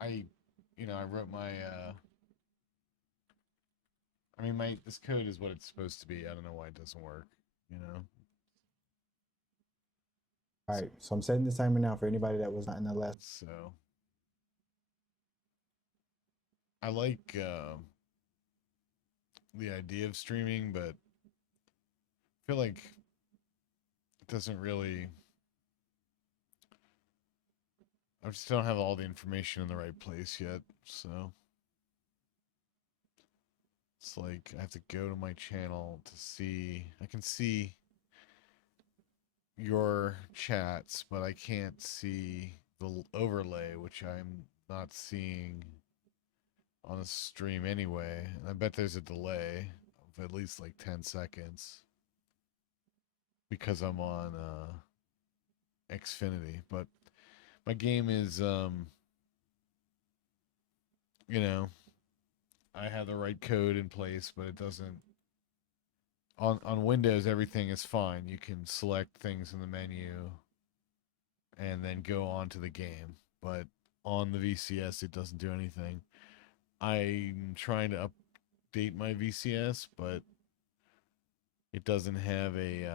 I, I wrote my, I mean, this code is what it's supposed to be. I don't know why it doesn't work, you know? All So, right, so I'm setting the timer now for anybody that was not in the last. so I like the idea of streaming, but I feel like it doesn't really, I just don't have all the information in the right place yet. So it's like I have to go to my channel to see, I can see your chats, but I can't see the overlay, which I'm not seeing on the stream anyway. And I bet there's a delay of at least like 10 seconds because I'm on Xfinity. But my game is you know, I have the right code in place, but it doesn't on Windows everything is fine. You can select things in the menu and then go on to the game. But on the VCS it doesn't do anything. I'm trying to update my VCS, but it doesn't have a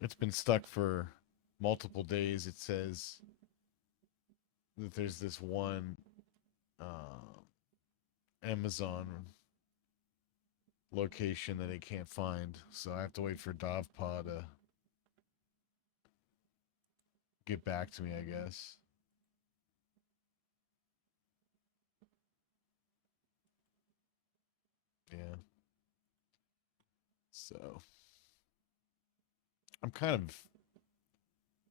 it's been stuck for multiple days. It says that there's this one Amazon location that it can't find, so I have to wait for DovPod to get back to me, I guess. Yeah. So I'm kind of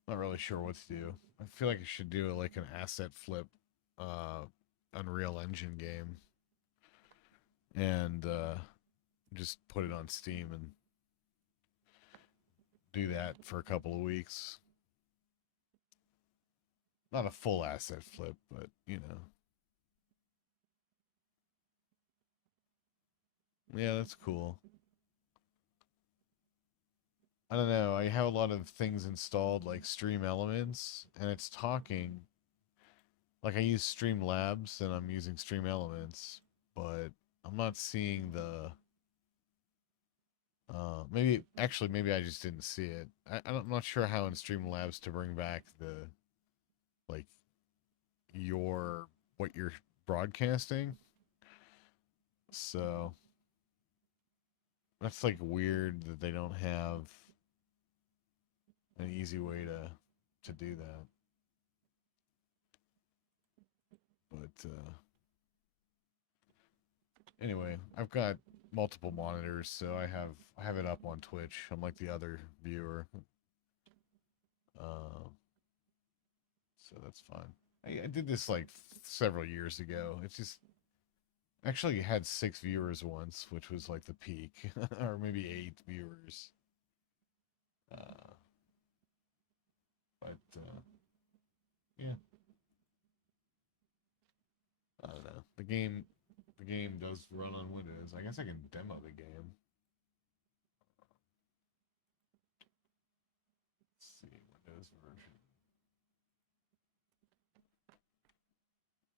not really sure what to do. I feel like I should do like an asset flip uh Unreal Engine game and just put it on Steam and do that for a couple of weeks. Not a full asset flip, but yeah, that's cool. I don't know. I have a lot of things installed like Stream Elements, and it's talking. Like I use Streamlabs and I'm using Stream Elements, but I'm not seeing the. Maybe actually, maybe I just didn't see it. I'm not sure how in Streamlabs to bring back the like your what you're broadcasting. So that's like weird that they don't have an easy way to do that. But anyway, I've got multiple monitors, so I have it up on Twitch. I'm like the other viewer, uh, so that's fine. I did this like several years ago. It's just actually had 6 viewers once, which was like the peak, or maybe 8 viewers. Uh, but yeah, I don't know. The game does run on Windows. I guess I can demo the game. Let's see, Windows version.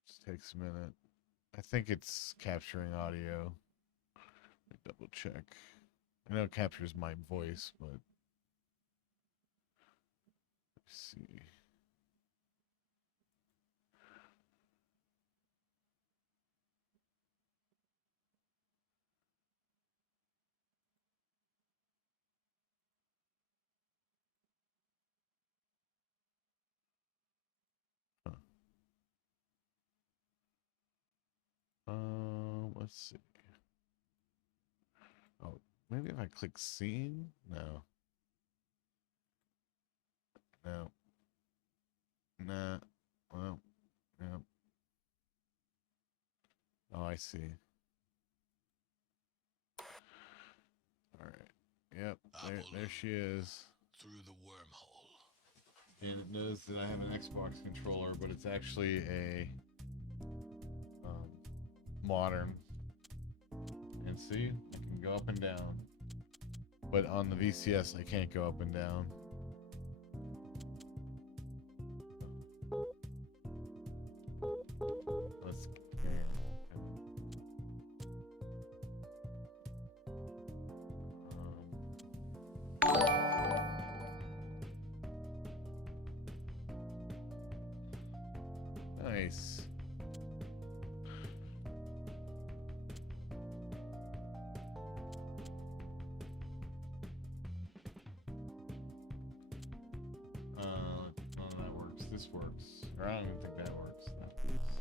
Just takes a minute. I think it's capturing audio. Let me double check. I know it captures my voice, but let's see. Huh. Let's see. Oh, maybe if I click scene? No. No. Nah. Well, yeah. Oh, I see. All right. Yep. There she Apolune is. through the wormhole. And it knows that I have an Xbox controller, but it's actually a um, modern. And see, I can go up and down. But on the VCS, I can't go up and down. Nice. None of that works. This works. Or I don't even think that works. That works.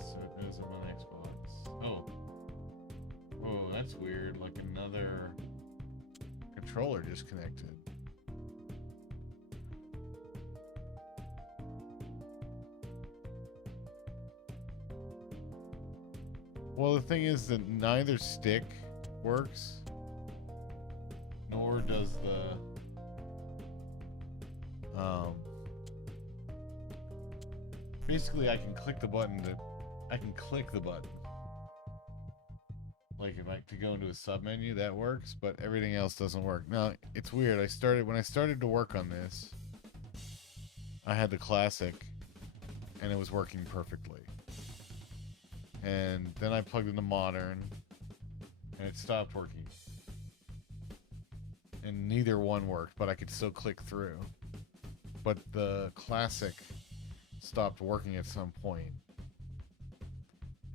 So it does it on Xbox. Oh. Oh, that's weird. Like another controller disconnected. Well, the thing is that neither stick works, nor does the basically I can click the button like if I to go into a sub menu, that works, but everything else doesn't work. Now it's weird. When I started to work on this, I had the classic and it was working perfectly. And then I plugged into modern and it stopped working. And neither one worked, but I could still click through. But the classic stopped working at some point.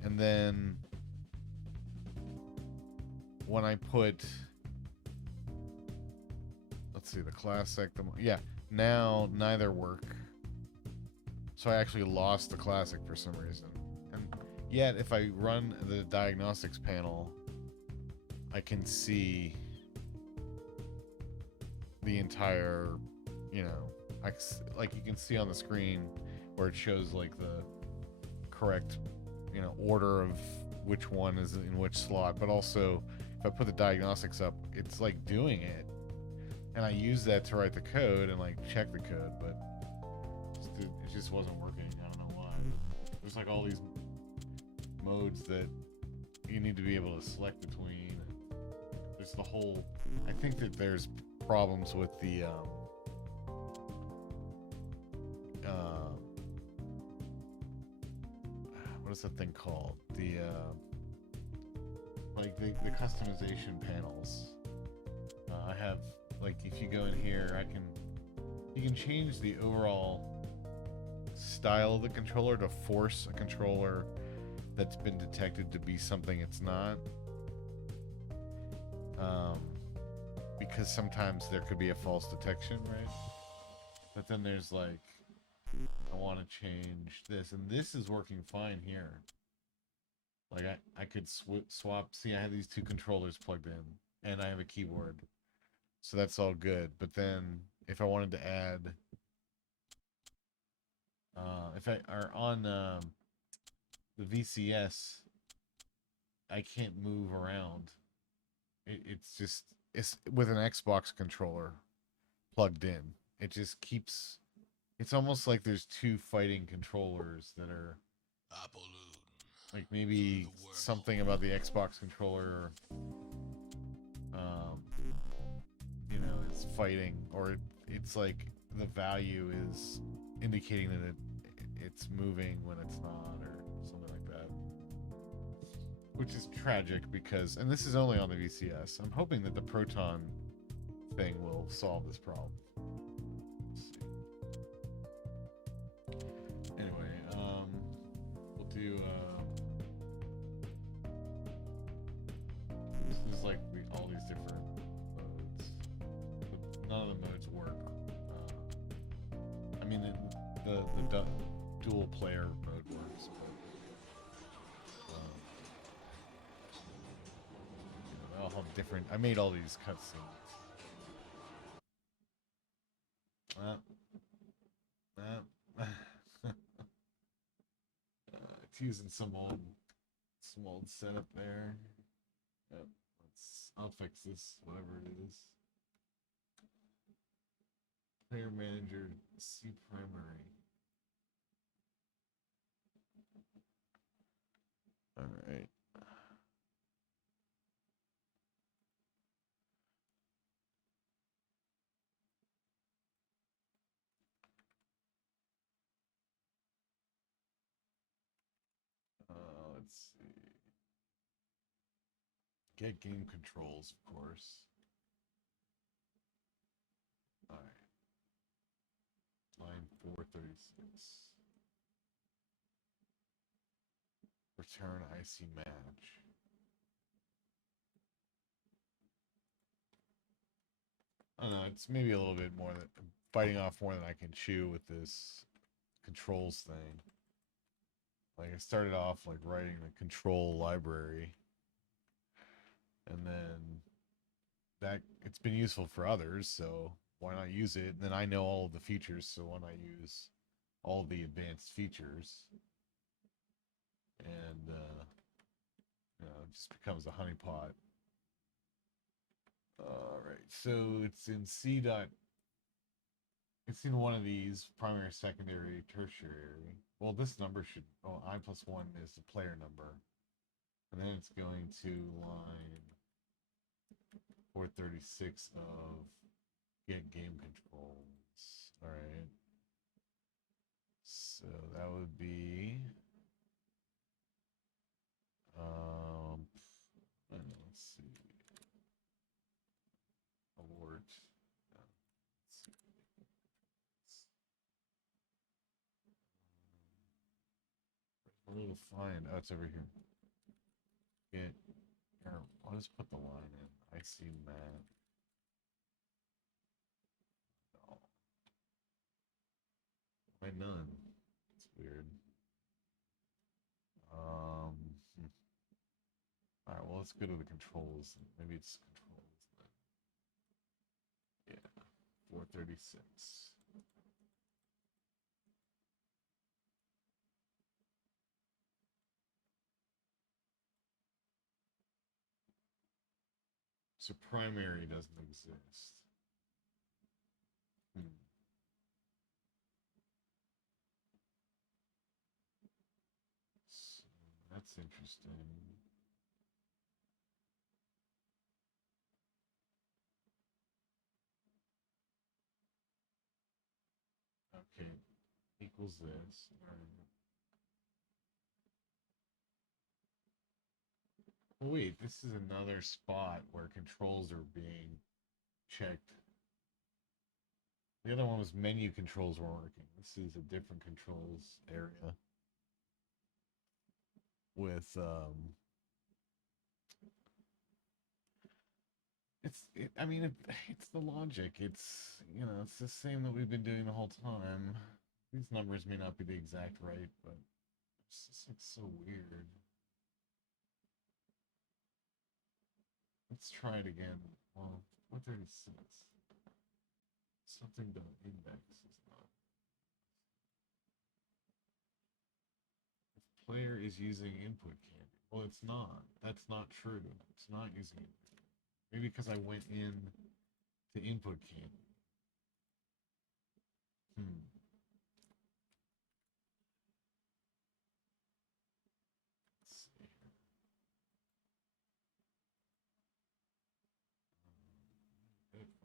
And then when I put, let's see, the classic, now neither work. So I actually lost the classic for some reason. And yet if I run the diagnostics panel, I can see the entire, like you can see on the screen where it shows like the correct, order of which one is in which slot. But also, if I put the diagnostics up, it's like doing it, and I use that to write the code and like check the code, but it just wasn't working. I don't know why. There's like all these modes that you need to be able to select between. There's the whole. I think that there's problems with the what is that thing called? The like the customization panels. I have, like, if you go in here, you can change the overall style of the controller to force a controller that's been detected to be something it's not. Because sometimes there could be a false detection, right? But then there's like, I want to change this, and this is working fine here. Like I could swap. See, I have these two controllers plugged in, and I have a keyboard, so that's all good. But then if I wanted to add, if I are on the VCS, I can't move around. It's with an Xbox controller plugged in. It just keeps. It's almost like there's two fighting controllers that are Apolune. like maybe something about the Xbox controller. It's fighting, or it's like the value is indicating that it's moving when it's not, or something like that. Which is tragic because, and this is only on the VCS. I'm hoping that the Proton thing will solve this problem. Let's see. Anyway, we'll do. This is like all these different modes, but none of the modes work. I mean, the dual player mode works, but they all have different. I made all these cutscenes. It's using some old setup there. Yep. I'll fix this, whatever it is. Player manager C primary. All right. Let's see. Get game controls, of course. All right. Line 436. Return icy match. I don't know. It's maybe a little bit more than biting off more than I can chew with this controls thing. Like I started off like writing the control library, and then that it's been useful for others, so why not use it? And then I know all of the features, so why not use all the advanced features? And it just becomes a honeypot. All right, so it's in C dot. It's in one of these primary, secondary, tertiary. Well, this number should. Oh, I+1 is the player number, and then it's going to line 436 of get game controls. All right. So that would be let's see. Abort. A little find. Oh, it's over here. Get here. I'll just put the line in. I see Matt. No. Why none? It's weird. Hmm. All right. Well, let's go to the controls. Maybe it's controls. Then. Yeah. 436. So primary doesn't exist. Hmm. So that's interesting. Okay, equals this. All right. Oh, wait, this is another spot where controls are being checked. The other one was menu controls weren't working. This is a different controls area with I mean it's the logic. It's the same that we've been doing the whole time. These numbers may not be the exact right, but it's just like so weird. Let's try it again. Well, 436. Something done index is not. If player is using input candy. Well, it's not. That's not true. It's not using it. Maybe because I went in to input candy. Hmm. Let's see here.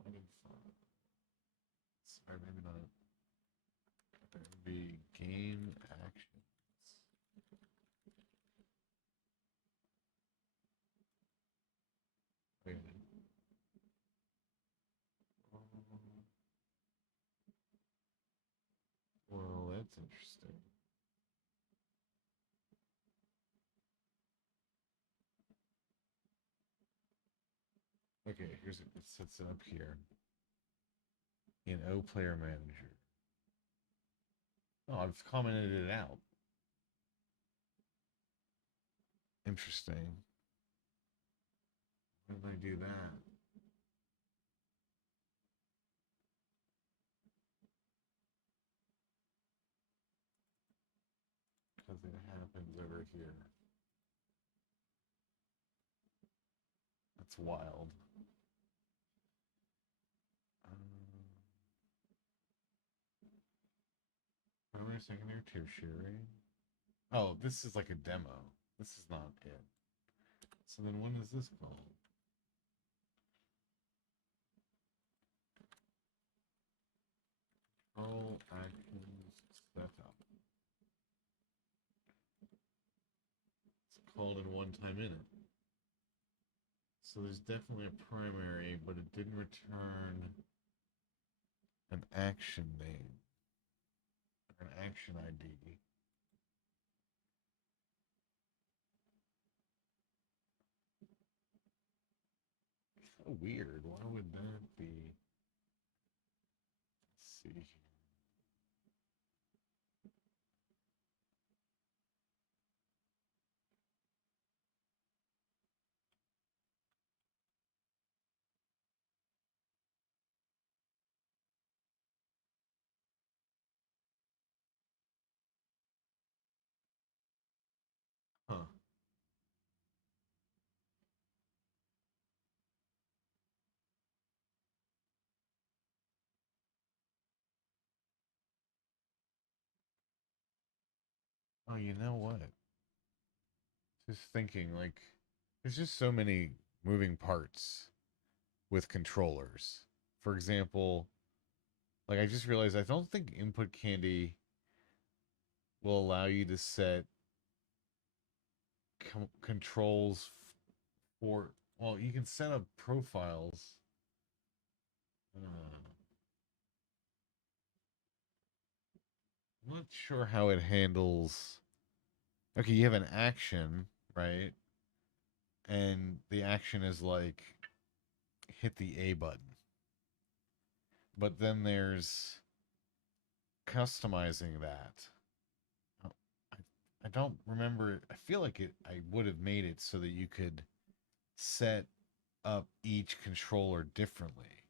Find file. Sorry, maybe not. That would be game actions. Wait a minute. Well, that's interesting. Okay, here's it. It sets it up here in O Player Manager. Oh, I've commented it out. Interesting. Why did I do that? Because it happens over here. That's wild. Primary, secondary, tertiary. Oh, this is like a demo. This is not it. So then when is this called? Control actions setup. It's called in one time init. So there's definitely a primary, but it didn't return an action name or an action ID. So weird. Why would that be? Let's see here. Huh. Oh, you know what? Just thinking, like, there's just so many moving parts with controllers. For example, like I just realized I don't think input candy will allow you to set controls for. Well, you can set up profiles. I'm not sure how it handles. Okay, you have an action, right? And the action is like hit the A button. But then there's customizing that. Oh, I don't remember. I feel like I would have made it so that you could set up each controller differently.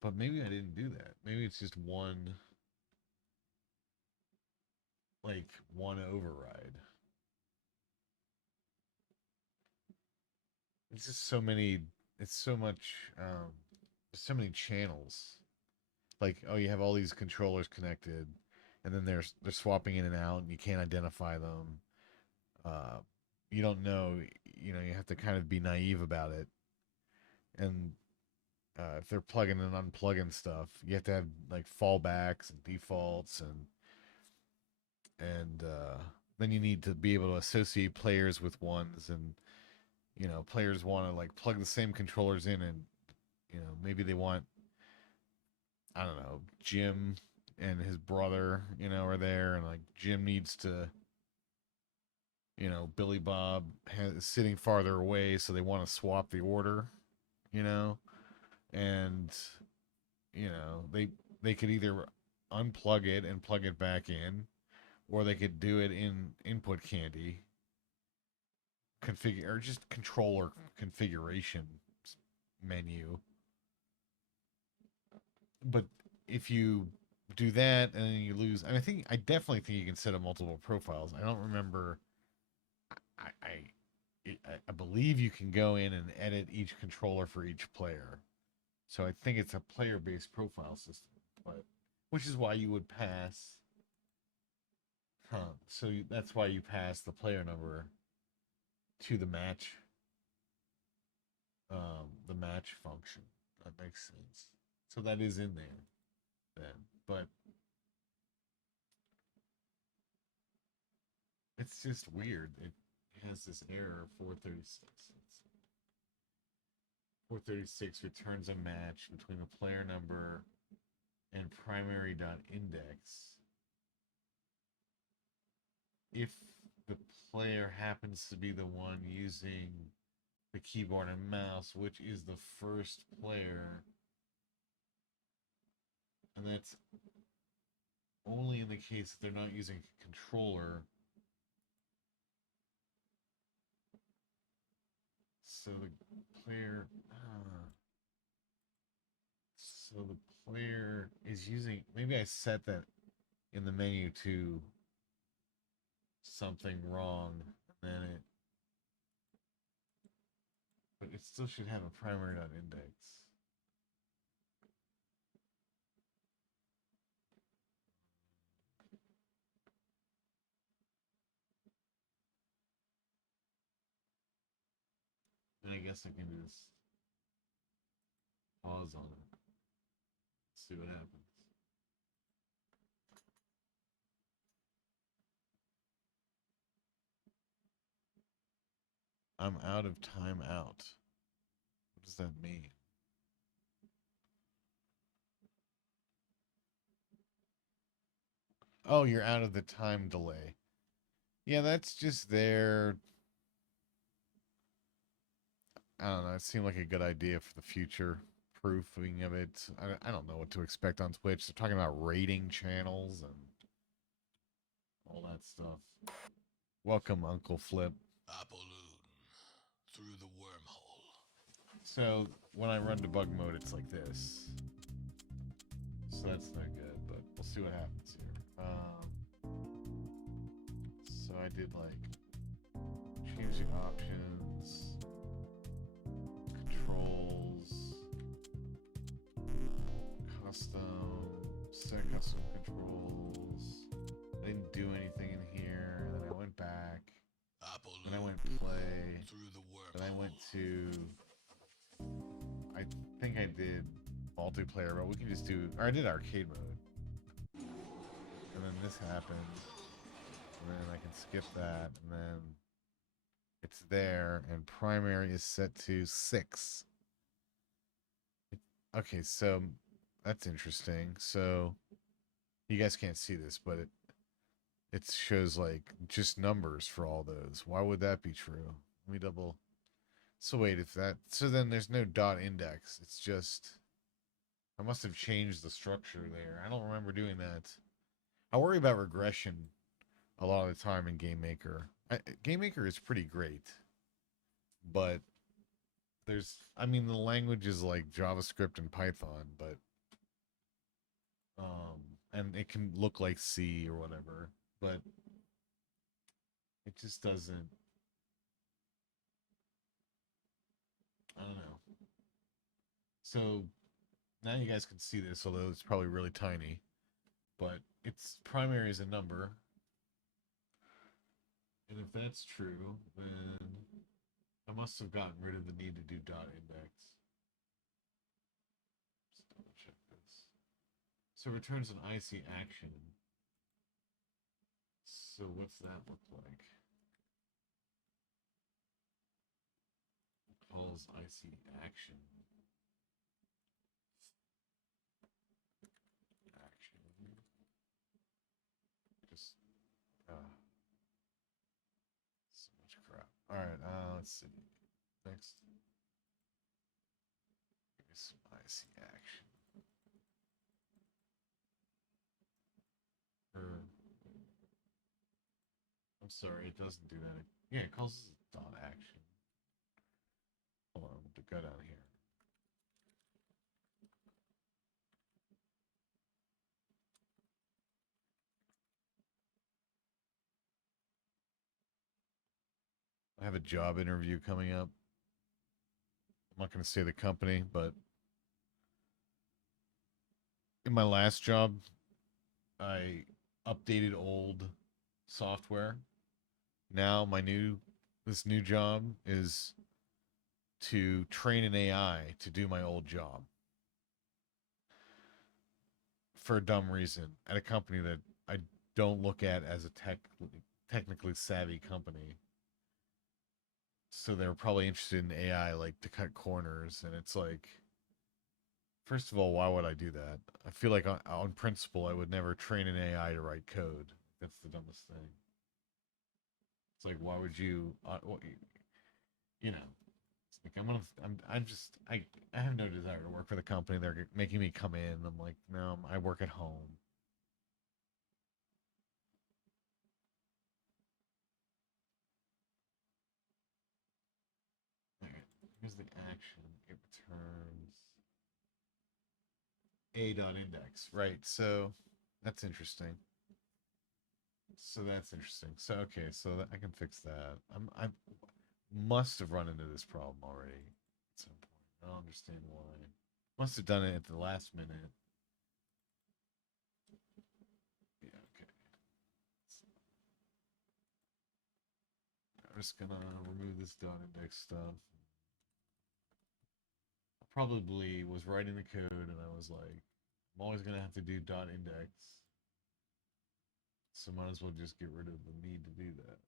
But maybe I didn't do that. Maybe it's just one override. It's just so many. It's so much. So many channels. Like, oh, you have all these controllers connected, and then they're swapping in and out, and you can't identify them. Uh, you don't know. You know, you have to kind of be naive about it. And if they're plugging and unplugging stuff, you have to have like fallbacks and defaults, and then you need to be able to associate players with ones, and players want to like plug the same controllers in, and maybe they want, I don't know, Jim and his brother, are there, and like Jim needs to, Billy Bob is sitting farther away, so they want to swap the order, you know, and they could either unplug it and plug it back in, or they could do it in input candy configure, or just controller configuration menu. But if you do that and then you lose, I definitely think you can set up multiple profiles. I don't remember. I I believe you can go in and edit each controller for each player. So I think it's a player-based profile system, but which is why you would pass. Huh. So that's why you pass the player number to the match function. That makes sense. So that is in there then, but it's just weird. It has this error 436. 436 returns a match between the player number and primary dot index if the player happens to be the one using the keyboard and mouse, which is the first player, and that's only in the case that they're not using a controller. So the player, so the player is using. Maybe I set that in the menu to something wrong, and then but it still should have a primary dot index. And I guess I can just pause on it, see what happens. I'm out of timeout. What does that mean? Oh, you're out of the time delay. Yeah, that's just there. I don't know. It seemed like a good idea for the future proofing of it. I don't know what to expect on Twitch. They're talking about rating channels and all that stuff. Welcome, Uncle Flip. Apolune through the wormhole. So when I run debug mode, it's like this. So that's not good, but we'll see what happens here. So I did like change the options, controls, custom, set custom controls. I didn't do anything in here. Then I went back. Apolune Then I went play. through the wormhole. Then I went to. I think I did multiplayer, but we can just do. Or I did arcade mode. And then this happened. And then I can skip that. And then it's there. And primary is set to 6. Okay, so that's interesting. So you guys can't see this, but it shows like just numbers for all those. Why would that be true? Let me double. So wait, if that so then there's no dot index. It's just I must have changed the structure there. I don't remember doing that. I worry about regression a lot of the time in Game Maker. Game Maker is pretty great, but I mean the language is like JavaScript and Python, but and it can look like C or whatever, but it just doesn't. I don't know. So now you guys can see this, although it's probably really tiny, but its primary is a number. And if that's true, then I must have gotten rid of the need to do dot index. Let's double check this. So it returns an IC action. So what's that look like? Calls IC action. Action. Just so much crap. All right, let's see. Next, give me some IC action. I'm sorry, it doesn't do that. Yeah, it calls it dot action. Hold on, to go down here. I have a job interview coming up. I'm not going to say the company, but in my last job, I updated old software. Now this new job is to train an AI to do my old job for a dumb reason at a company that I don't look at as a technically savvy company. So they're probably interested in AI like to cut corners, and it's like, first of all, why would I do that? I feel like on principle I would never train an AI to write code. That's the dumbest thing. It's like, why would you you know, it's like I have no desire to work for the company. They're making me come in. I'm like, no, I work at home. All right, here's the action. It returns a dot index. Right. So that's interesting. So that's interesting. So okay, so I can fix that. I must have run into this problem already at some point. I don't understand why. Must have done it at the last minute. Yeah, okay. I'm just gonna remove this dot index stuff. I probably was writing the code and I was like, I'm always gonna have to do dot index. So might as well just get rid of the need to do that.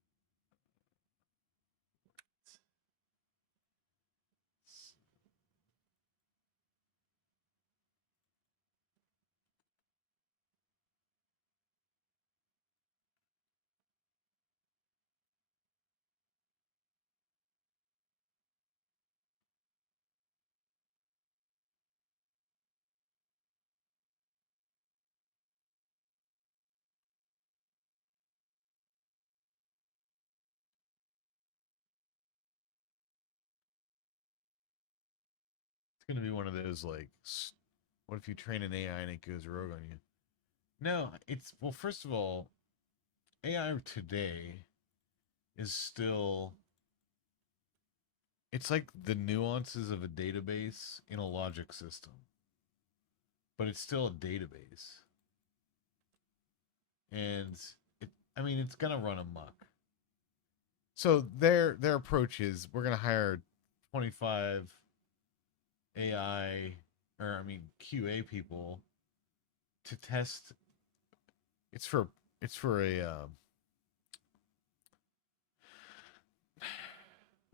gonna be one of those like, what if you train an AI and it goes rogue on you? No, it's well. First of all, AI today is still. It's like the nuances of a database in a logic system, but it's still a database, and it. I mean, it's gonna run amok. So their approach is we're gonna hire 25 AI, or I mean QA people to test. It's for a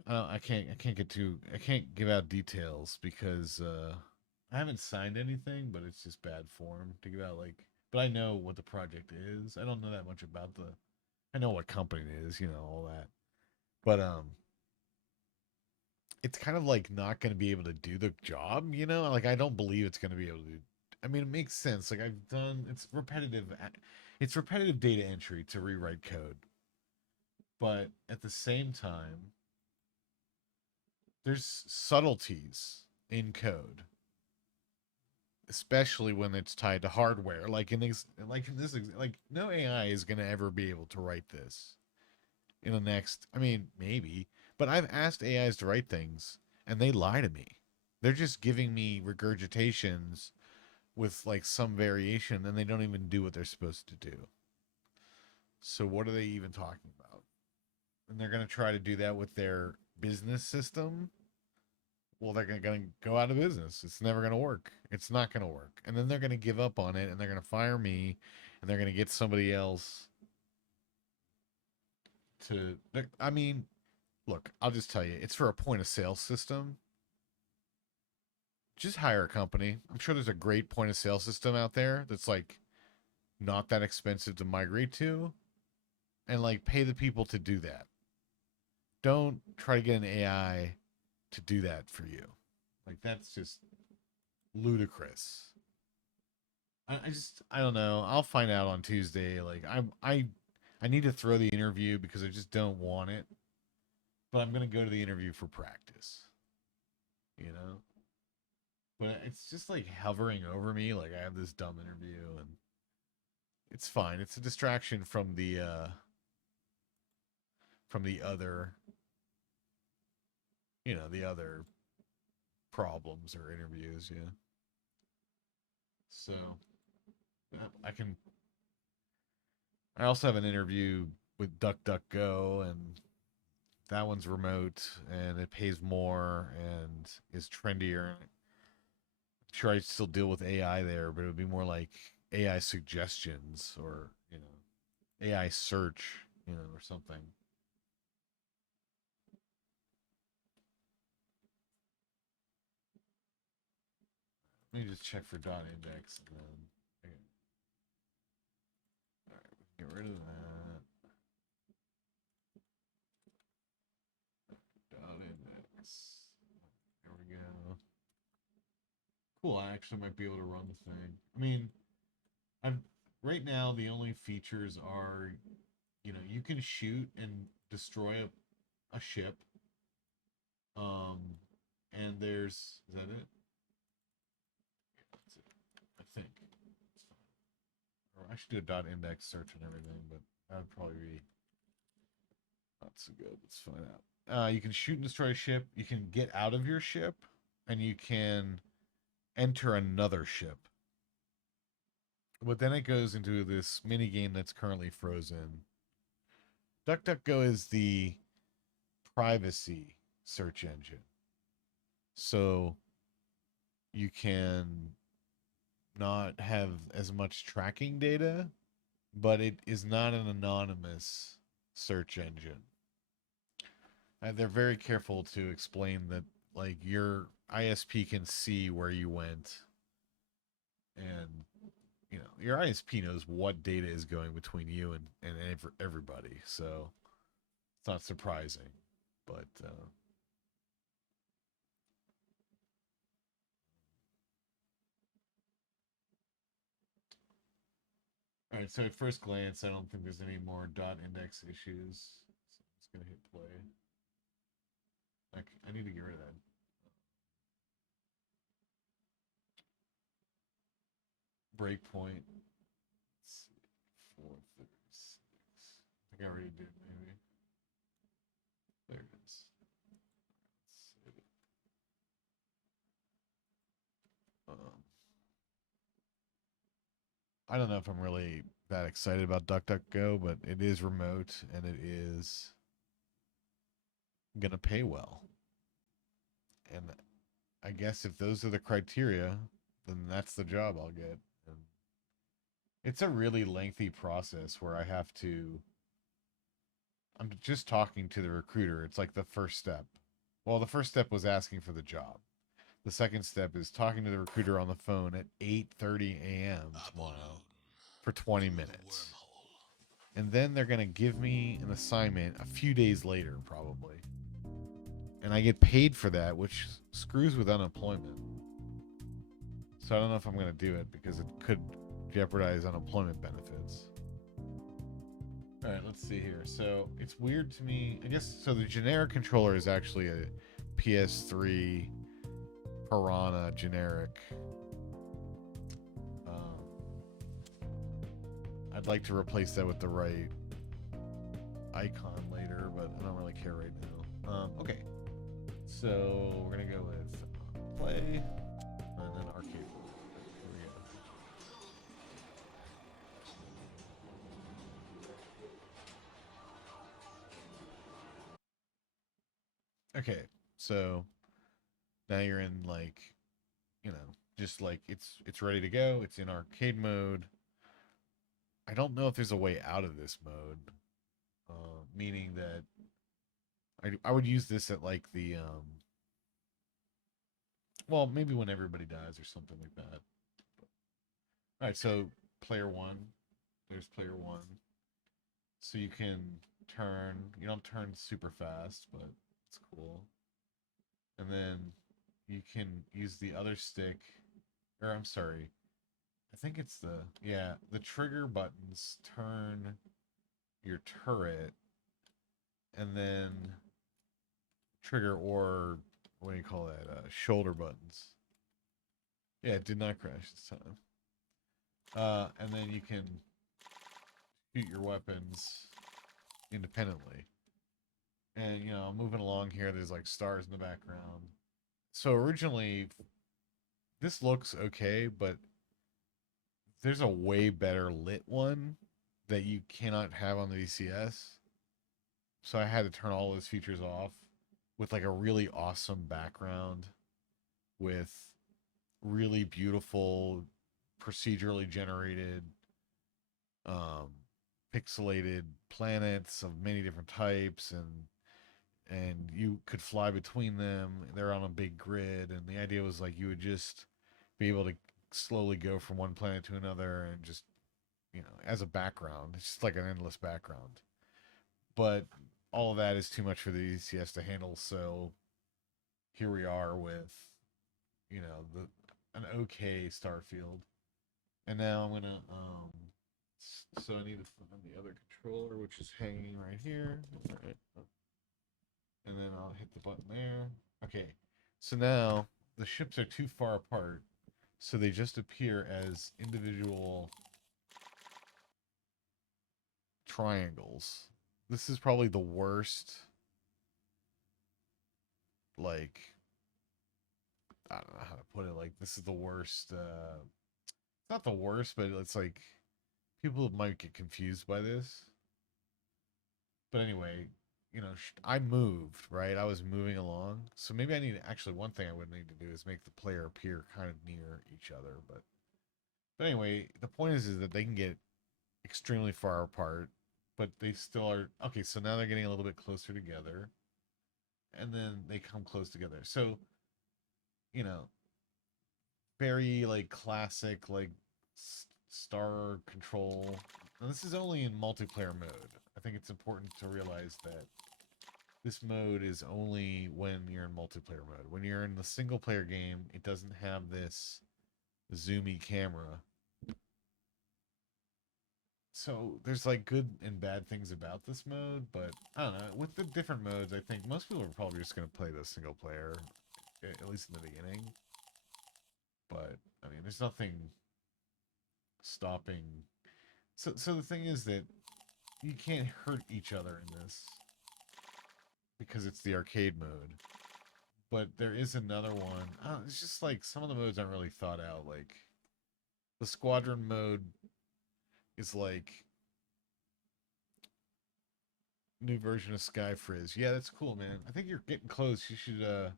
I can't give out details because I haven't signed anything, but it's just bad form to give out like. But I know what the project is. I don't know that much about the. I know what company it is, all that. But it's kind of like not going to be able to do the job. Like I don't believe it's going to be able to do. I mean, it makes sense. Like I've done, it's repetitive data entry to rewrite code, but at the same time, there's subtleties in code, especially when it's tied to hardware. Like no AI is going to ever be able to write this in the next. I mean, maybe, but I've asked AIs to write things, and they lie to me. They're just giving me regurgitations with like some variation, and they don't even do what they're supposed to do. So what are they even talking about? And they're going to try to do that with their business system. Well, they're going to go out of business. It's never going to work. It's not going to work. And then they're going to give up on it, and they're going to fire me, and they're going to get somebody else to. I mean, look, I'll just tell you, it's for a point of sale system. Just hire a company. I'm sure there's a great point of sale system out there that's like not that expensive to migrate to, and like pay the people to do that. Don't try to get an AI to do that for you. Like that's just ludicrous. I don't know. I'll find out on Tuesday. Like I need to throw the interview because I just don't want it. But I'm gonna go to the interview for practice. You know? But it's just like hovering over me, like I have this dumb interview and it's fine. It's a distraction from the other the other problems or interviews, yeah. So I also have an interview with DuckDuckGo, and that one's remote and it pays more and is trendier. I'm sure I still deal with AI there, but it would be more like AI suggestions or, AI search, or something. Let me just check for dot index and then all right, we can get rid of that. Dot index. There we go. Cool. I actually might be able to run the thing. I mean, I'm right now the only features are, you can shoot and destroy a ship. Um, and there's is that it? That's it. I think. It's fine. Or I should do a dot index search and everything, but that would probably be not so good. Let's find out. You can shoot and destroy a ship. You can get out of your ship, and you can enter another ship. But then it goes into this mini game that's currently frozen. DuckDuckGo is the privacy search engine. So you can not have as much tracking data, but it is not an anonymous search engine. And they're very careful to explain that like your ISP can see where you went, and your ISP knows what data is going between you and everybody, so it's not surprising. But all right, so at first glance, I don't think there's any more dot index issues. So I'm just gonna hit play. I need to get rid of that. break point? Let's see. 4:36. I think I already did, maybe. There it is. Let's save it. I don't know if I'm really that excited about DuckDuckGo, but it is remote and it is gonna pay well. And I guess if those are the criteria, then that's the job I'll get. And it's a really lengthy process where I'm just talking to the recruiter. It's like the first step. Well, the first step was asking for the job. The second step is talking to the recruiter on the phone at 8:30 a.m. tomorrow Apolune. for 20 Through the minutes. wormhole. And then they're going to give me an assignment a few days later, probably. And I get paid for that, which screws with unemployment. So I don't know if I'm going to do it because it could jeopardize unemployment benefits. All right, let's see here. So it's weird to me. I guess so. The generic controller is actually a PS3 Piranha generic. I'd like to replace that with the right icon later, but I don't really care right now. Okay, so we're gonna go with play and then arcade. Here we go. Okay, so now you're in like, just like it's ready to go. It's in arcade mode. I don't know if there's a way out of this mode, meaning that I would use this at like the well, maybe when everybody dies or something like that. All right, so player one, there's player one. So you can turn, you don't turn super fast, but it's cool. And then you can use the other stick, or I'm sorry, I think it's the trigger buttons turn your turret, and then trigger, or what do you call that? Shoulder buttons. Yeah, it did not crash this time. And then you can shoot your weapons independently. And moving along here, there's like stars in the background. So originally, this looks okay, but there's a way better lit one that you cannot have on the VCS. So I had to turn all those features off with like a really awesome background with really beautiful procedurally generated pixelated planets of many different types, and you could fly between them. They're on a big grid, and the idea was like you would just be able to slowly go from one planet to another, and just as a background, it's just like an endless background. But all of that is too much for the ECS to handle, so here we are with the an okay Starfield. And now I'm gonna so I need to find the other controller, which is hanging right here. All right. And then I'll hit the button there. Okay, so now the ships are too far apart, so they just appear as individual triangles. This is probably the worst, like, I don't know how to put it. Like, this is the worst. It's not the worst, but it's like people might get confused by this. But anyway, I moved, right? I was moving along. So maybe I need actually one thing I would need to do is make the player appear kind of near each other. But anyway, the point is that they can get extremely far apart, but they still are okay. So now they're getting a little bit closer together, and then they come close together. So you know, very like classic like star control. Now, this is only in multiplayer mode. I think it's important to realize that this mode is only when you're in multiplayer mode. When you're in the single player game, it doesn't have this zoomy camera. So there's like good and bad things about this mode, but I don't know. With the different modes, I think most people are probably just going to play the single player, at least in the beginning. But I mean, there's nothing stopping. So the thing is that you can't hurt each other in this because it's the arcade mode. But there is another one. It's just like some of the modes aren't really thought out. Like the squadron mode is like new version of Sky Frizz. Yeah, that's cool, man. I think you're getting close. You should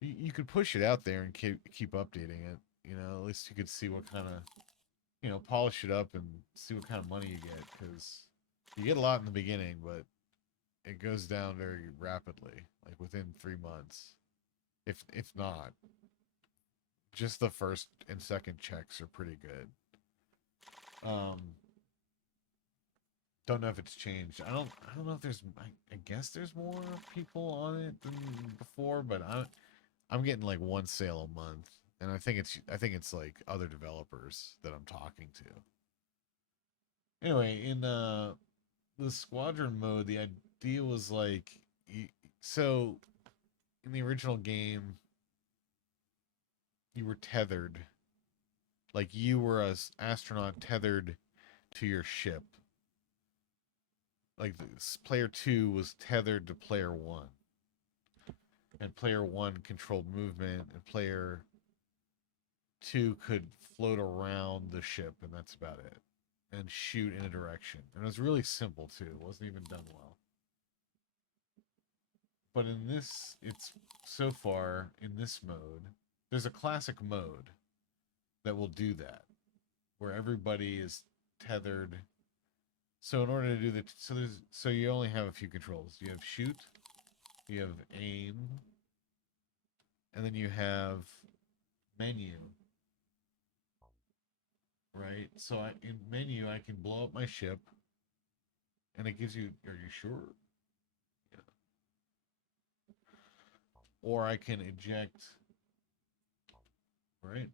you could push it out there and keep updating it. You know, at least you could see what kind of, you know, polish it up and see what kind of money you get, because you get a lot in the beginning, but it goes down very rapidly, like within 3 months, if not. Just the first and second checks are pretty good. Don't know if it's changed. I don't know if there's. I guess there's more people on it than before, but I'm getting like one sale a month, and I think it's like other developers that I'm talking to. Anyway, in the squadron mode, the idea was like, so in the original game, you were tethered, like you were a astronaut tethered to your ship. Like player 2 was tethered to player 1, and player 1 controlled movement, and player 2 could float around the ship, and that's about it, and shoot in a direction. And it was really simple too. It wasn't even done well. But in this, it's so far in this mode, there's a classic mode that will do that, where everybody is tethered. So in order to do that, so you only have a few controls. You have shoot, you have aim, and then you have menu. Right? So in menu, I can blow up my ship, and it gives you. Are you sure? Yeah. Or I can eject. Right?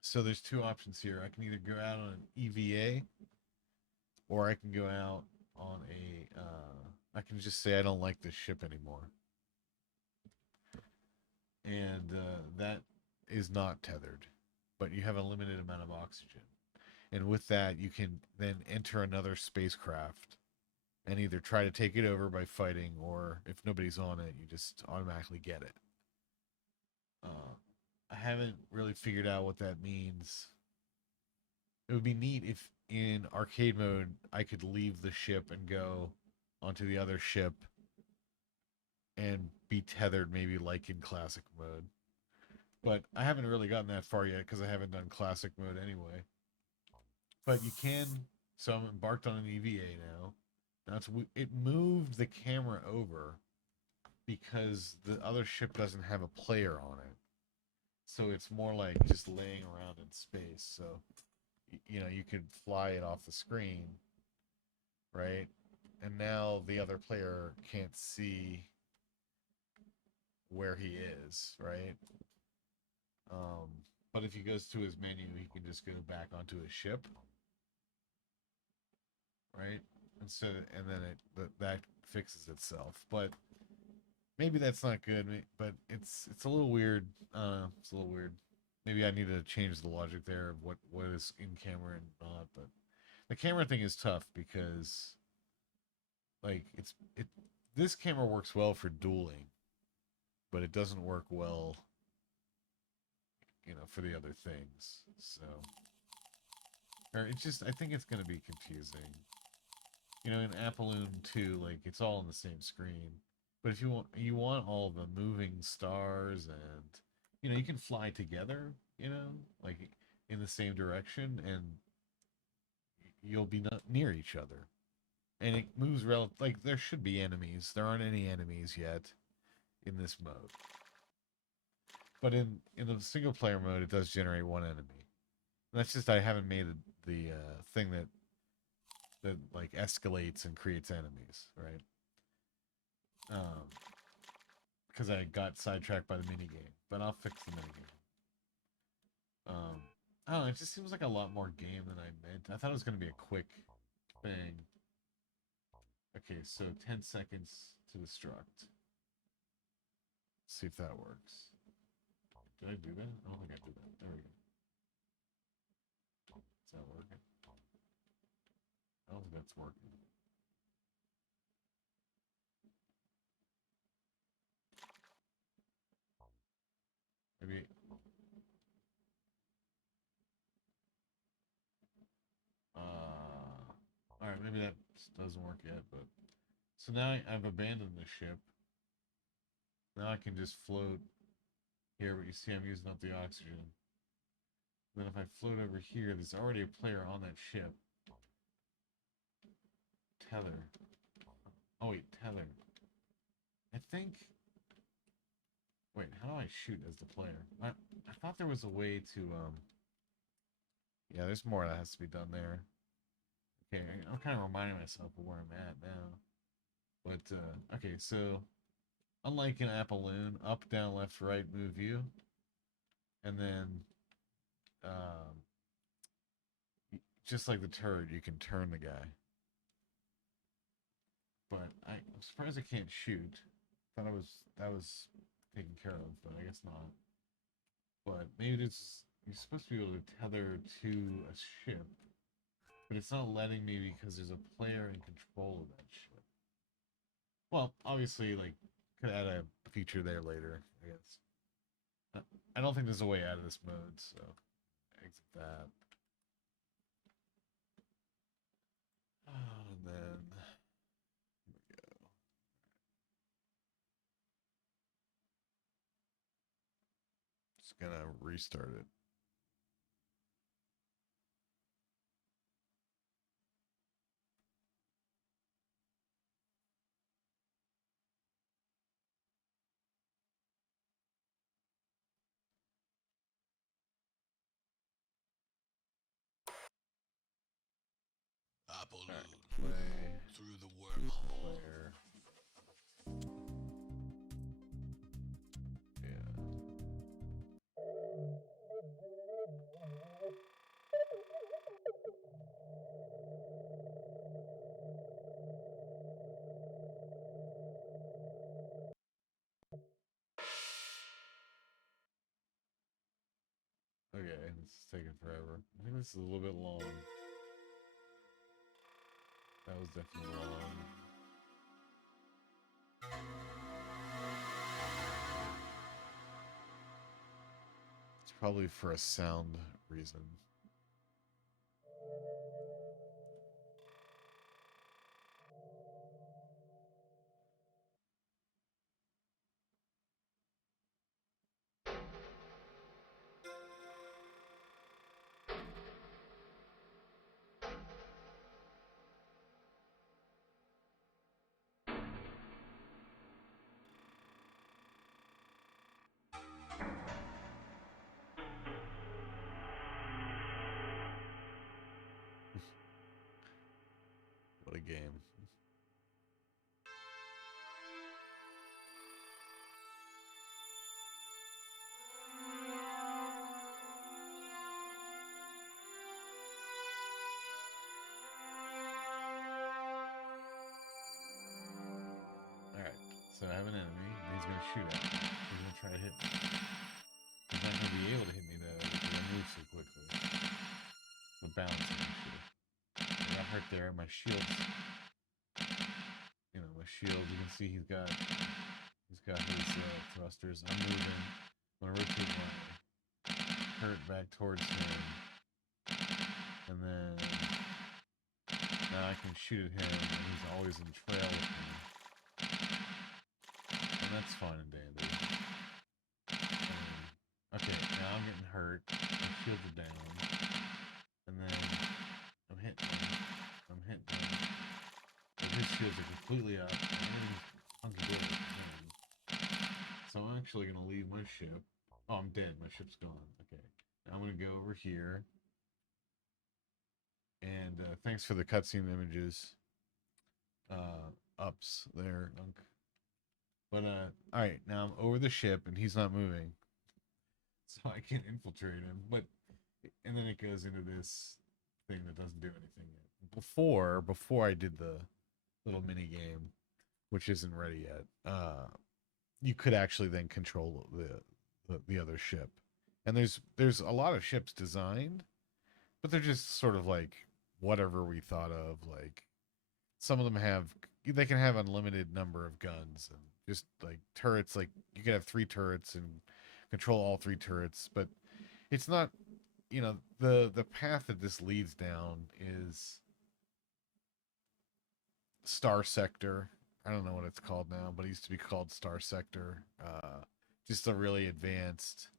So there's two options here. I can either go out on an EVA, or I can go out on a. I can just say I don't like this ship anymore, and that is not tethered, but you have a limited amount of oxygen, and with that you can then enter another spacecraft and either try to take it over by fighting, or if nobody's on it, you just automatically get it. I haven't really figured out what that means. It would be neat if in arcade mode I could leave the ship and go onto the other ship and be tethered, maybe like in classic mode. But I haven't really gotten that far yet because I haven't done classic mode anyway. But you can, so I'm embarked on an EVA now. It moved the camera over because the other ship doesn't have a player on it. So it's more like just laying around in space. So, you know, you could fly it off the screen, right? And now the other player can't see where he is, right? But if he goes to his menu, he can just go back onto his ship, right? And then that fixes itself. But maybe that's not good. But it's a little weird. It's a little weird. Maybe I need to change the logic there of what is in camera and not. But the camera thing is tough because like this camera works well for dueling, but it doesn't work well, you know, for the other things. So, or it's just I think it's going to be confusing. You know, in Apolune 2, like it's all on the same screen. But if you want all the moving stars, and you know, you can fly together, you know, like in the same direction, and you'll be not near each other. And it moves like there should be enemies. There aren't any enemies yet in this mode. But in the single player mode, it does generate one enemy. And that's just I haven't made the thing that like escalates and creates enemies, right? Because I got sidetracked by the minigame, but I'll fix the minigame. I don't know, it just seems like a lot more game than I meant. I thought it was going to be a quick thing. Okay, so 10 seconds to destruct. See if that works. Did I do that? I don't think I did that. There we go. that working? I don't think that's working. Maybe. All right, maybe that doesn't work yet, but so now I've abandoned the ship. Now I can just float here, but you see I'm using up the oxygen. Then if I float over here, there's already a player on that ship. Tether. Oh wait, tether. I think. Wait, how do I shoot as the player? I thought there was a way to Yeah, there's more that has to be done there. Okay, I'm kind of reminding myself of where I'm at now. But okay, so unlike an Apolune, up, down, left, right, move you, and then um, just like the turret, you can turn the guy. But I'm surprised I can't shoot. Thought that was taken care of, but I guess not. But maybe it's you're supposed to be able to tether to a ship, but it's not letting me because there's a player in control of that ship. Well, obviously, like, could add a feature there later, I guess. I don't think there's a way out of this mode, so exit that. And then here we go. Just gonna restart it. Apolune. Alright, play. Through the wormhole. Player. Yeah. Okay, it's taking forever. I think this is a little bit long. That was definitely long. It's probably for a sound reason. What a game. Alright, so I have an enemy, and he's gonna shoot at me. He's gonna try to hit me. He's not gonna be able to hit me though, because I move so quickly. The bouncing issue. I got hurt there, my shield's my shield, you can see he's got his thrusters. I'm moving. I'm gonna rotate my turret back towards him. And then now I can shoot at him, and he's always in trail with me. And that's fine and dandy. Okay, now I'm getting hurt. My shields are down. And then I'm hitting him. But his shields are completely up. And everything's hunky-dory with him. So I'm actually going to leave my ship. Oh, I'm dead. My ship's gone. Okay. Now I'm going to go over here. And thanks for the cutscene images. Ups there, Unk. But, alright. Now I'm over the ship, and he's not moving. So I can't infiltrate him. And then it goes into this thing that doesn't do anything yet. Before I did the little mini game, which isn't ready yet, you could actually then control the other ship. And there's a lot of ships designed, but they're just sort of like whatever we thought of. Like some of them they can have unlimited number of guns and just like turrets. Like you could have 3 turrets and control all 3 turrets, but it's not. The path that this leads down is Star Sector. I don't know what it's called now, but it used to be called Star Sector. Just a really advanced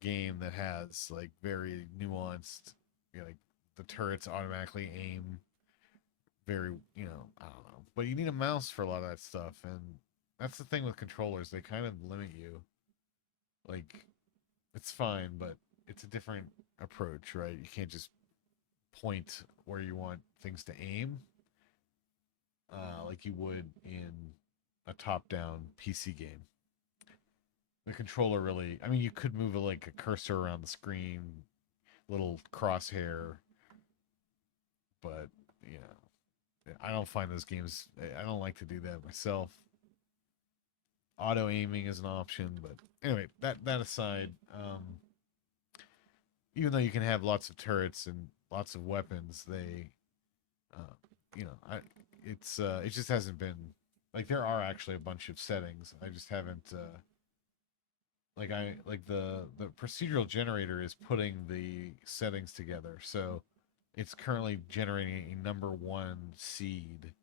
game that has like very nuanced, like the turrets automatically aim very, I don't know. But you need a mouse for a lot of that stuff, and that's the thing with controllers. They kind of limit you. Like, it's fine, but it's a different approach, right? You can't just point where you want things to aim, like you would in a top-down PC game. The controller really, I mean, you could move like a cursor around the screen, little crosshair, but I don't find those games. I don't like to do that myself. Auto aiming is an option, but anyway, that aside, even though you can have lots of turrets and lots of weapons, they, I it just hasn't been like there are actually a bunch of settings. I just haven't the procedural generator is putting the settings together, so it's currently generating a number 1 seed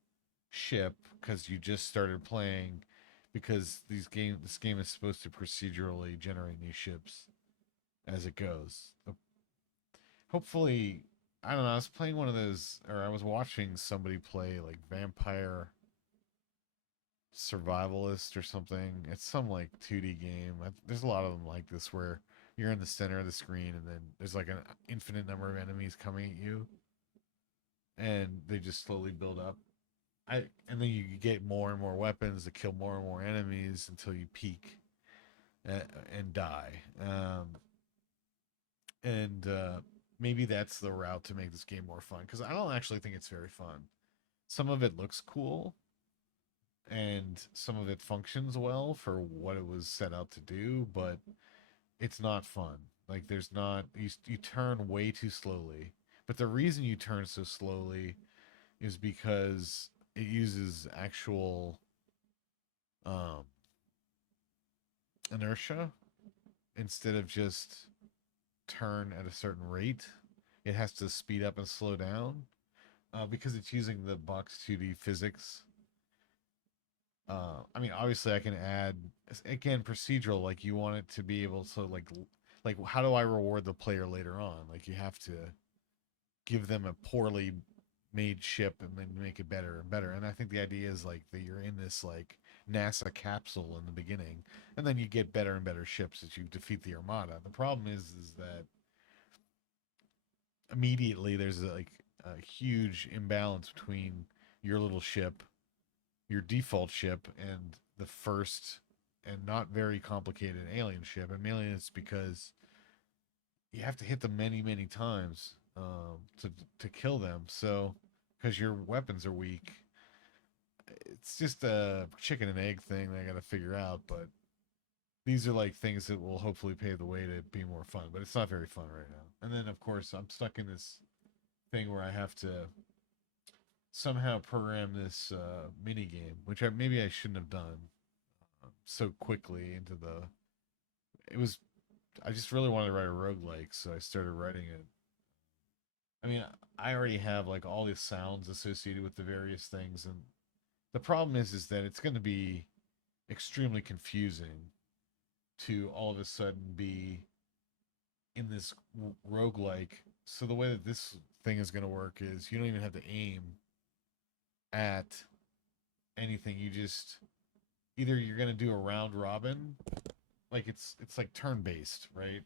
ship because you just started playing, because this game is supposed to procedurally generate new ships as it goes. Hopefully, I don't know. I was playing one of those, or I was watching somebody play like Vampire Survivalist or something. It's some like 2D game. There's a lot of them like this where you're in the center of the screen and then there's like an infinite number of enemies coming at you, and they just slowly build up. And then you get more and more weapons to kill more and more enemies until you peak and die. And maybe that's the route to make this game more fun, because I don't actually think it's very fun. Some of it looks cool, and some of it functions well for what it was set out to do, but it's not fun. Like there's not you turn way too slowly. But the reason you turn so slowly is because it uses actual um inertia instead of just turn at a certain rate. It has to speed up and slow down because it's using the box 2D physics. I mean, obviously, I can add again procedural. Like you want it to be able to like how do I reward the player later on? Like you have to give them a poorly made ship and then make it better and better. And I think the idea is like that you're in this like NASA capsule in the beginning, and then you get better and better ships as you defeat the Armada. The problem is that immediately there's like a huge imbalance between your little ship, your default ship, and the first and not very complicated alien ship. And mainly it's because you have to hit them many times to kill them. So because your weapons are weak, it's just a chicken and egg thing that I got to figure out. But these are like things that will hopefully pave the way to be more fun. But it's not very fun right now. And then of course I'm stuck in this thing where I have to somehow program this mini game, which maybe I shouldn't have done so quickly into the. It was I just really wanted to write a roguelike, so I started writing it. I mean, I already have like all the sounds associated with the various things, and the problem is that it's going to be extremely confusing to all of a sudden be in this roguelike. So the way that this thing is going to work is you don't even have to aim at anything. You just either you're going to do a round robin, like it's like turn based, right?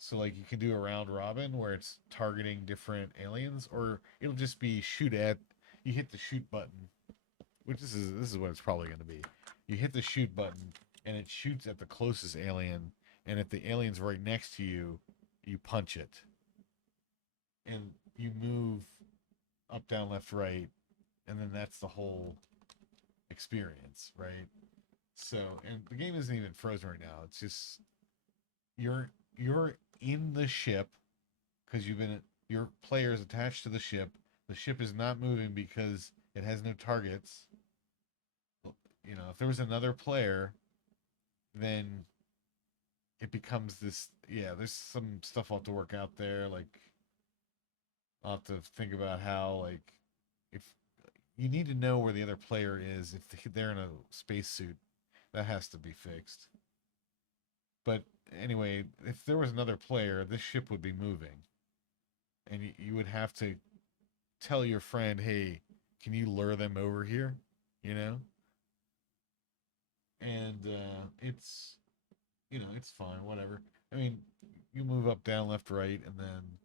So like you can do a round robin where it's targeting different aliens, or it'll just be shoot at. You hit the shoot button, which this is what it's probably going to be. You hit the shoot button, and it shoots at the closest alien, and if the alien's right next to you, you punch it, and you move up, down, left, right, and then that's the whole experience, right? So, and the game isn't even frozen right now. It's just you're in the ship because you've been your player is attached to the ship. The ship is not moving because it has no targets. You know, if there was another player, then it becomes this. Yeah, there's some stuff I'll have to work out there. Like, I'll have to think about how, like, if you need to know where the other player is, if they're in a spacesuit, that has to be fixed. But anyway, if there was another player, this ship would be moving, and you would have to tell your friend, "Hey, can you lure them over here?" You know, and it's it's fine, whatever. I mean, you move up, down, left, right, and then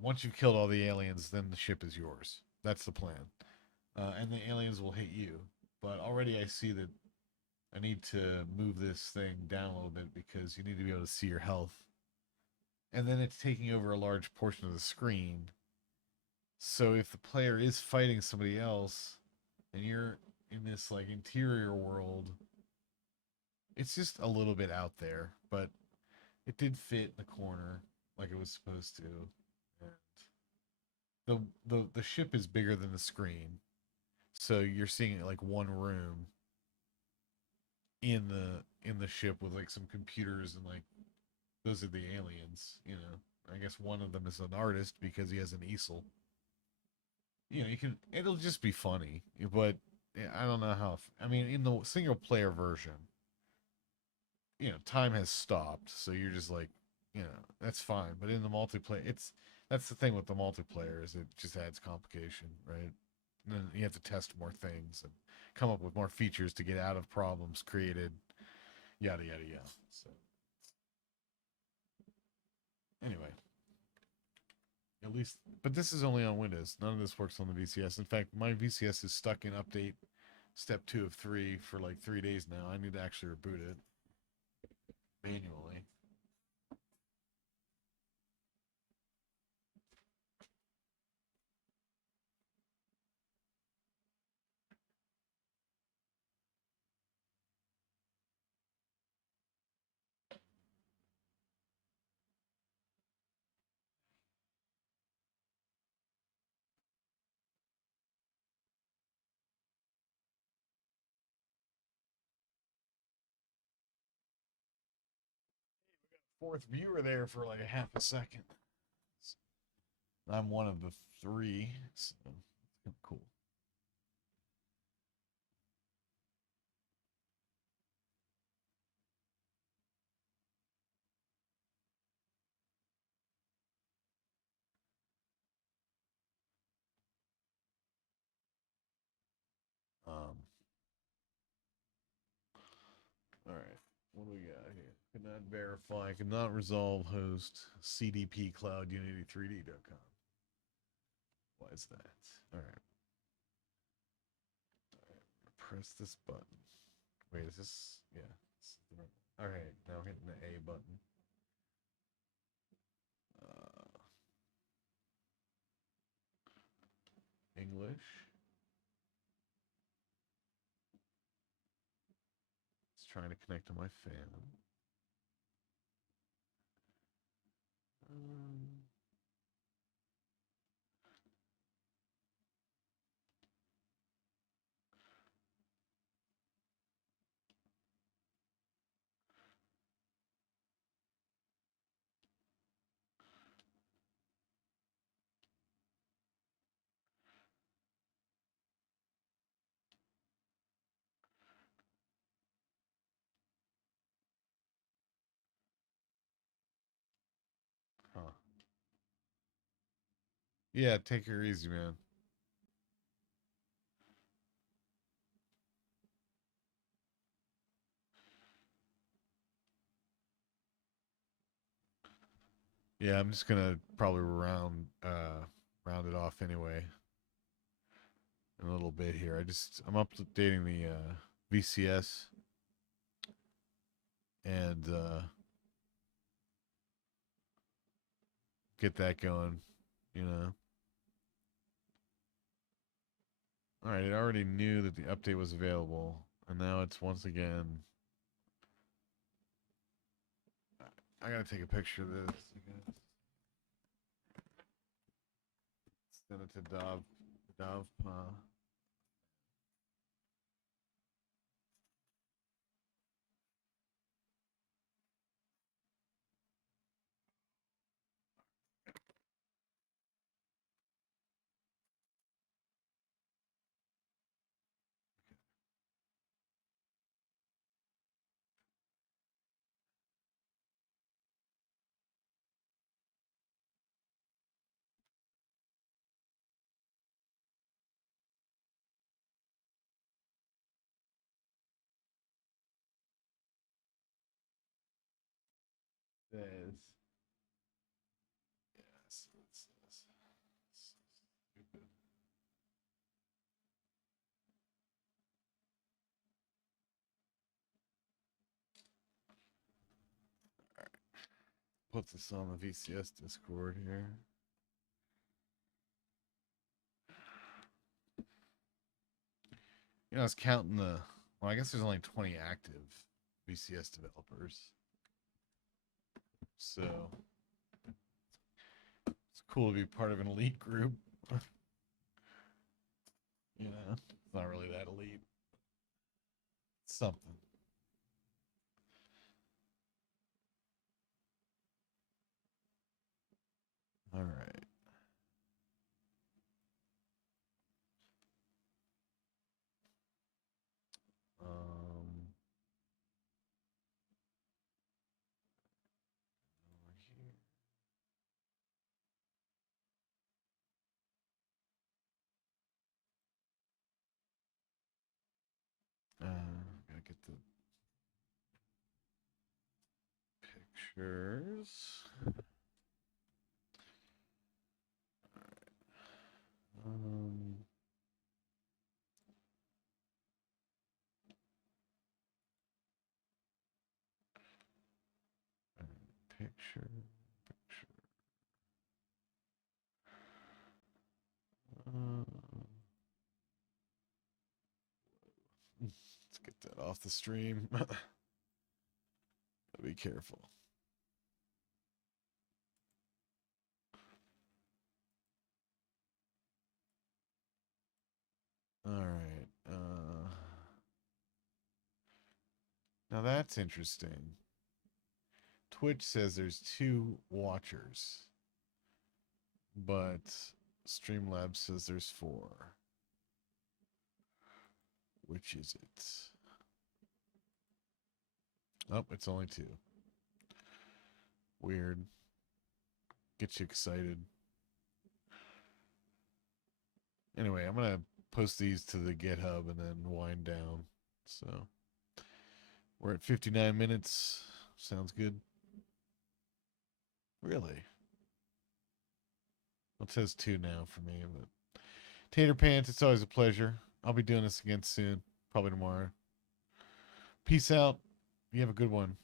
once you've killed all the aliens, then the ship is yours. That's the plan, and the aliens will hit you. But already I see that I need to move this thing down a little bit because you need to be able to see your health. And then it's taking over a large portion of the screen. So if the player is fighting somebody else and you're in this like interior world, it's just a little bit out there, but it did fit in the corner like it was supposed to. And the ship is bigger than the screen. So you're seeing it like one room in the ship with like some computers and like those are the aliens, you know. I guess one of them is an artist because he has an easel. You know, you can. It'll just be funny, but I don't know how. I mean, in the single player version, time has stopped, so you're just like, that's fine. But in the multiplayer, that's the thing with the multiplayer is it just adds complication, right? And then you have to test more things and come up with more features to get out of problems created, yada yada yada. So anyway, at least, but this is only on Windows. None of this works on the VCS. In fact, my VCS is stuck in update step 2 of 3 for like 3 days now. I need to actually reboot it manually. Fourth viewer there for like a half a second. I'm one of the 3, so it's cool. All right. What do we got here? Could not verify, could not resolve host CDP Cloud Unity 3D.com. Why is that? All right. Press this button. Wait, is this? Yeah. All right. Now hitting the A button. English. It's trying to connect to my fan. Huh. Yeah, take her easy, man. Yeah, I'm just gonna probably round it off anyway in a little bit here. I'm updating the VCS and get that going, you know. All right, it already knew that the update was available, and now it's once again. I gotta take a picture of this. Send it to Dov. Says. Yes, it says. Stupid. Put this on the VCS Discord here. You know, I was counting the. Well, I guess there's only 20 active VCS developers. So it's cool to be part of an elite group. You know, it's not really that elite. It's something. All right. Over here. Gotta get the pictures. Um, picture. Let's get that off the stream. Be careful. All right. Now that's interesting. Twitch says there's 2 watchers, but Streamlabs says there's 4. Which is it? Oh, it's only 2. Weird. Get you excited. Anyway, I'm going to post these to the GitHub and then wind down. So we're at 59 minutes. Sounds good. Really? Well, it says 2 now for me, but Tater Pants, it's always a pleasure. I'll be doing this again soon, probably tomorrow. Peace out. You have a good one.